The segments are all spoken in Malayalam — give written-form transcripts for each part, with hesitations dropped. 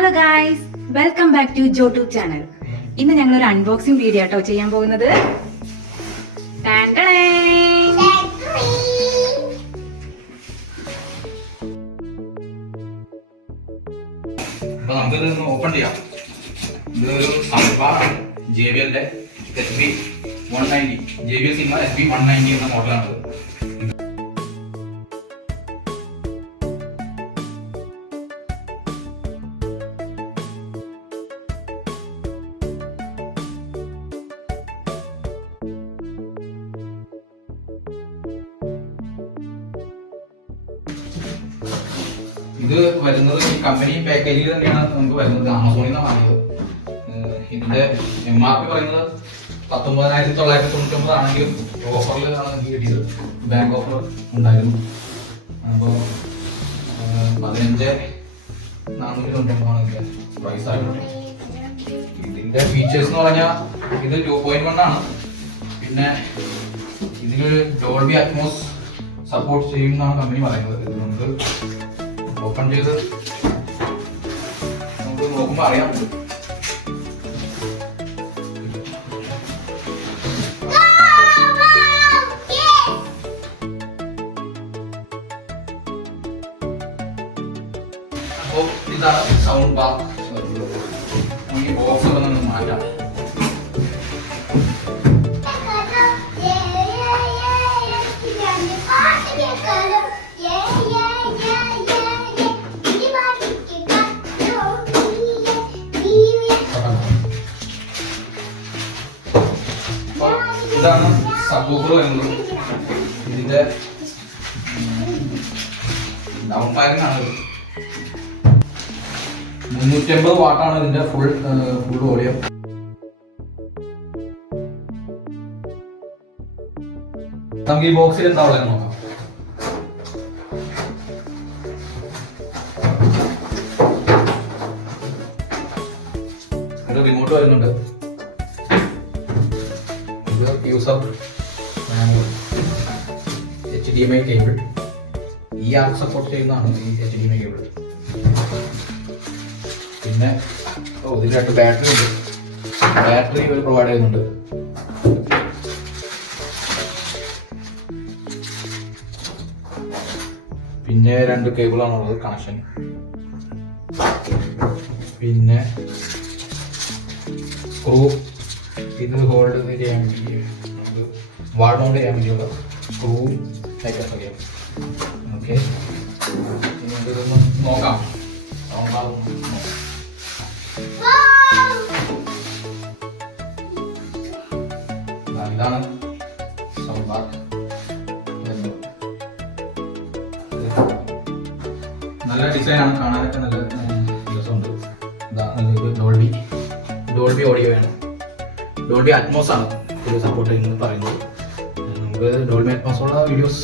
Hello guys, welcome back to ജോട്ടു ചാനൽ. ഇന്ന് ഞങ്ങൾ ഒരു അൺബോക്സിംഗ് വീഡിയോ ആട്ടോ ചെയ്യാൻ പോകുന്നത്. നമുക്കിത് ഓപ്പൺ ചെയ്യാം. ഇതൊരു സംഭവമാണ് JBL SB190 JBL cinema SB190 എന്ന മോഡലാണ്. ഇത് വരുന്നത് ഈ കമ്പനി പാക്കേജിൽ തന്നെയാണ് നമുക്ക് വരുന്നത്. ആമസോണിൽ നിന്നാണ് വാങ്ങിയത്. ഇതിന്റെ MRP പറയുന്നത് 19,999 ആണെങ്കിലും ഓഫറിലാണ് എനിക്ക് കിട്ടിയത്. ബാങ്ക് ഓഫർ ഉണ്ടായിരുന്നു. അപ്പോൾ 15,499 ഇതിന്റെ പ്രൈസ് ആയിരുന്നു. ഇതിന്റെ ഫീച്ചേഴ്സ് എന്ന് പറഞ്ഞാൽ ഇത് 2.1 ആണ്. പിന്നെ ഇതിൽ ഡോൾബി അറ്റ്മോസ് സപ്പോർട്ട് ചെയ്യും എന്നാണ് കമ്പനി പറയുന്നത്. ഇത് നമുക്ക് ഓപ്പൺ ചെയ്ത് നമുക്ക് നോക്കുമ്പോൾ അറിയാം. അപ്പോൾ ഇതാണ് സൗണ്ട് ബാർ. നമുക്ക് ബോക്സ് ഒന്ന് മാറ്റാം. ഇതാണ് സബ്വൂഫർ വരുന്നത്. ഇതിന്റെ ഡൗൺ ഫയറിംഗ് ആണ്. 350 വാട്ടാണ് ഇതിന്റെ ഫുൾ വോളിയം. നമുക്ക് ഈ ബോക്സിൽ എന്താ ഉള്ളത് നോക്കാം. ഒരു റിമോട്ട് വരുന്നുണ്ട്. User manual, HDMI cable. ഈ ആപ്പ് സപ്പോർട്ട് ചെയ്യുന്നതാണ് ഈ HDMI കേബിൾ. പിന്നെ ഇതിലായിട്ട് ബാറ്ററി ഉണ്ട്. ബാറ്ററി ഇവർ പ്രൊവൈഡ് ചെയ്യുന്നുണ്ട്. പിന്നെ 2 കേബിളാണുള്ളത് കണക്ഷൻ. പിന്നെ സ്ക്രൂ, ഇത് ഹോൾഡ് ചെയ്യാൻ വേണ്ടി നമുക്ക് വാൾ മൗണ്ട് ചെയ്യാൻ വേണ്ടിയുള്ള സ്ക്രൂ ടൈപ്പ് അറിയാം. ഓക്കെ, ഇതൊന്ന് നോക്കാം. ഇതാണ് സൗണ്ട് ബാർ. നല്ല ഡിസൈനാണ്, കാണാനൊക്കെ നല്ല രസമുണ്ട്. ഡോൾബി ഓഡിയോ വേണം. ഡോൾബി അറ്റ്മോസ് ആണ് ഇത് സപ്പോർട്ട് ചെയ്യുന്നത് പറയുന്നത്. നമുക്ക് ഡോൾബി അറ്റ്മോസുള്ള വീഡിയോസ്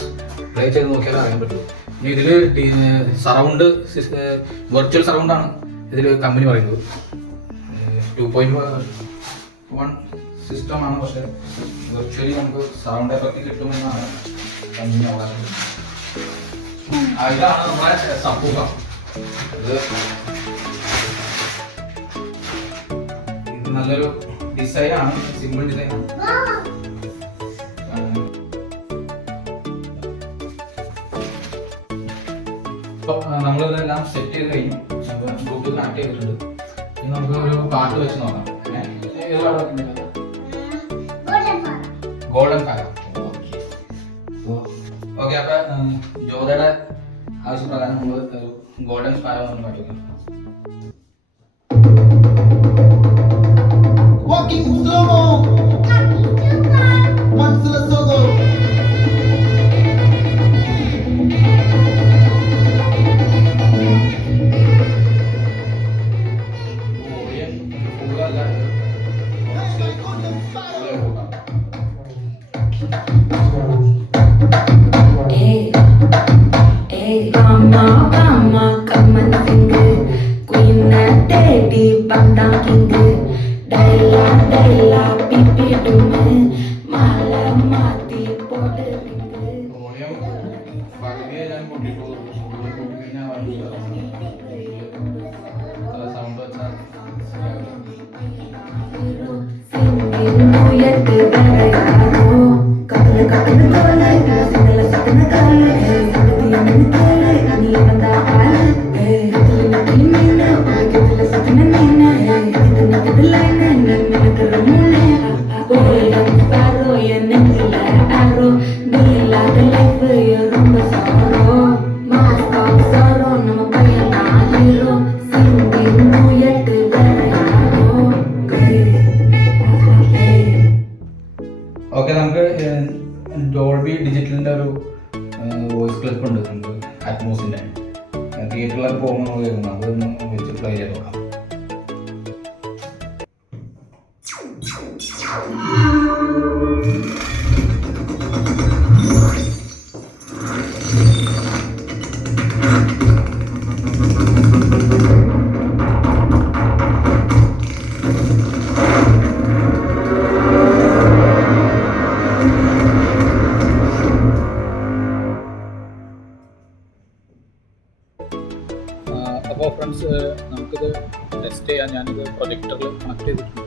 പ്ലേ ചെയ്ത് നോക്കിയാൽ അറിയാൻ പറ്റും. ഇനി ഇതിൽ സറൗണ്ട് വെർച്വൽ സറൗണ്ടാണ് ഇതിൽ കമ്പനി പറയുന്നത്. 2.1 സിസ്റ്റമാണ്. പക്ഷേ വെർച്വലി നമുക്ക് സറൗണ്ട് എഫക്റ്റ് കിട്ടുമെന്നാണ് കമ്പനി അവകാശം. ഇതാണ് നമ്മുടെ സബ്വൂഫർ. ഇത് നല്ലൊരു ഡിസൈനാണ്, സിമ്പിൾ ഡിസൈനാണ്. നമ്മളിതെല്ലാം സെറ്റ് ചെയ്ത് കഴിഞ്ഞു. ബ്ലൂടൂത്ത് കണക്ട് ചെയ്തിട്ടുണ്ട്. ഇനി നമുക്ക് ഒരു പാട്ട് വെച്ച് നോക്കാം. Golden fire. ഓക്കെ, അപ്പൊ ജോതയുടെ ആവശ്യപ്രകാരം നമ്മൾ ഗോൾഡൻ ഫയർ ഒന്ന് പാട്ട് വെക്കാം. Walking slow-mo, Mansala solo. Come and sing it. Queen and Daddy, Bandang King. Dayla, pipi dume, mala mati podering. Volume പകുതിയെ ഞാൻ കൂട്ടിയിട്ടുള്ളൂ. സൗണ്ട് நீ வந்தா பாரு இதுல மீன உலகத்துல சுத்தின மீன இதுல நீ நினைக்கிற மூளை பாரோ என் நெஞ்சில ஆரோ நீ இல்லாத லைஃப் ரொம்ப சாரோ மாஸ்க் ஆஃப் சாரோ நம்ம பையன் நான் ஹீரோ சிந்தி நோயட்டு வேற யாரோ ഓക്കെ, നമുക്ക് ഡോൾബി ഡിജിറ്റലിൻ്റെ ഒരു വോയിസ് ക്ലിപ്പ് ഉണ്ട് നമുക്ക് അറ്റ്മോസിൻ്റെ. തിയേറ്ററിലൊക്കെ പോകുമ്പോൾ നമുക്ക് കേൾക്കുന്നത് അതൊന്ന് വെച്ച് പ്ലേ ചെയ്ത് നോക്കാം. അപ്പോൾ ഫ്രണ്ട്സ്, നമുക്കിത് ടെസ്റ്റ് ചെയ്യാൻ ഞാനിത് പ്രൊജക്ടറിൽ കണക്ട് ചെയ്തിട്ടുണ്ട്.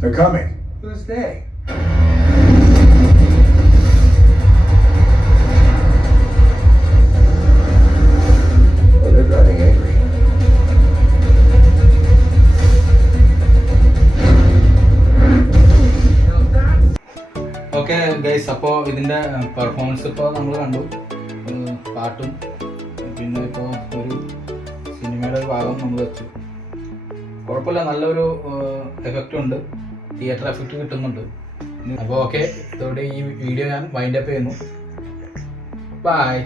They're coming. Who's they? Oh, they're driving angry. Okay guys, അപ്പോൾ ഇതിൻ്റെ പെർഫോമൻസ് ഇപ്പോൾ നമ്മൾ കണ്ടു. പാട്ടും പിന്നെ ഇപ്പോൾ ഒരു സിനിമയുടെ ഒരു ഭാഗം നമ്മൾ വെച്ചു. കുഴപ്പമില്ല, നല്ലൊരു എഫക്റ്റും ഉണ്ട്, തിയേറ്റർ എഫക്റ്റ് കിട്ടുന്നുണ്ട്. അപ്പോൾ ഓക്കെ, ഇതോടെ ഈ വീഡിയോ ഞാൻ വൈൻഡ് അപ്പ് ചെയ്യുന്നു. ബൈ.